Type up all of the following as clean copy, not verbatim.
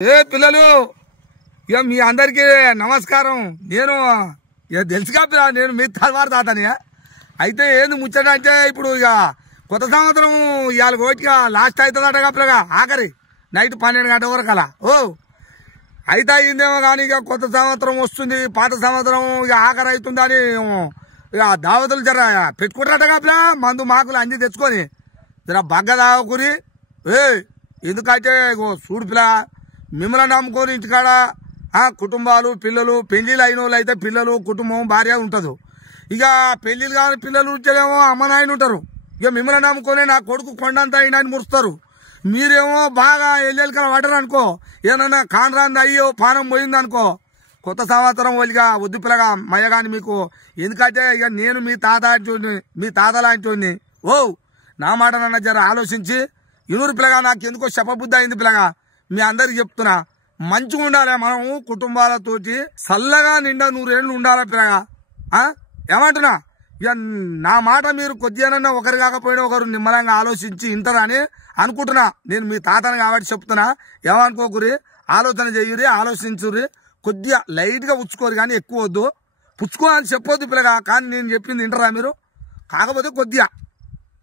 ఏ పిల్లలు ఇక మీ అందరికి నమస్కారం. నేను ఇక తెలుసుగా నేను మీ తలవారు తాతని. అయితే ఏంది ముచ్చట అంటే ఇప్పుడు ఇక కొత్త సంవత్సరం ఇవాళ కోటిగా లాస్ట్ అవుతుందట పిల్లగా, ఆఖరి నైట్ 12 గంటల వరకు అలా. అయితే అయిందేమో కానీ ఇక కొత్త సంవత్సరం వస్తుంది, పాత సంవత్సరం ఇక ఆఖరి అవుతుందని ఇక దావతులు జర పెట్టుకుంటారట పిల్ల. మందు మాకులు అన్ని తెచ్చుకొని జర బగ్గ దావకురి. ఎందుకంటే చూడు పిల్ల, మిమ్మల్ని నమ్ముకొని ఇంటికాడ కుటుంబాలు పిల్లలు పెళ్లిళ్ళు అయిన వాళ్ళు అయితే పిల్లలు కుటుంబం భార్య ఉంటుంది. ఇక పెళ్లిళ్ళు కాని పిల్లలు ఉంటేనేమో అమ్మ నాయన ఉంటారు. ఇక మిమ్మల్ని నమ్ముకొని నా కొడుకు కొండంత అయినా మురుస్తారు. మీరేమో బాగా ఎల్లెలికల పడ్డారు అనుకో, ఏమన్నా కానరాంది అయ్యో పానం పోయిందనుకో, కొత్త సంవత్సరం వాళ్ళిగా వద్దు పిల్లగా మయ్యగాని మీకు. ఎందుకంటే ఇక నేను మీ తాత లాంటి నా మాట నన్న జర ఆలోచించి ఇనురు పిల్లగా. నాకు ఎందుకో చెప్పబుద్ధి అయింది పిల్లగా, మీ అందరికి చెప్తున్నా. మంచిగా ఉండాలి మనం కుటుంబాలతోటి, చల్లగా నిండా 100 ఏళ్ళు ఉండాలి పిల్లగా. ఏమంటున్నా, ఇక నా మాట మీరు కొద్దిగానన్నా ఒకరు కాకపోయినా ఒకరు నిమ్మలంగా ఆలోచించి ఇంటారని అనుకుంటున్నా. నేను మీ తాతని కాబట్టి చెప్తున్నా, ఏమనుకోకురి, ఆలోచన చెయ్యురి, ఆలోచించురి. కొద్దిగా లైట్గా పుచ్చుకోరు కానీ ఎక్కువ వద్దు. పుచ్చుకోవాలని చెప్పొద్దు పిల్లగా, కానీ నేను చెప్పింది ఇంటరా మీరు? కాకపోతే కొద్దిగా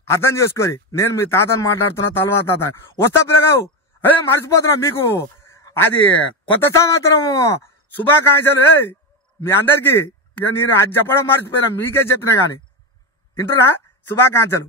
అర్థం చేసుకోరి. నేను మీ తాతని మాట్లాడుతున్నా, తలవా తాత వస్తా పిల్లగా. అదే మర్చిపోతున్నా మీకు, అది కొత్త సంవత్సరం శుభాకాంక్షలు మీ అందరికీ. ఇక నేను అది చెప్పడం మర్చిపోయినా, మీకే చెప్పినా కానీ వింటున్నా. శుభాకాంక్షలు.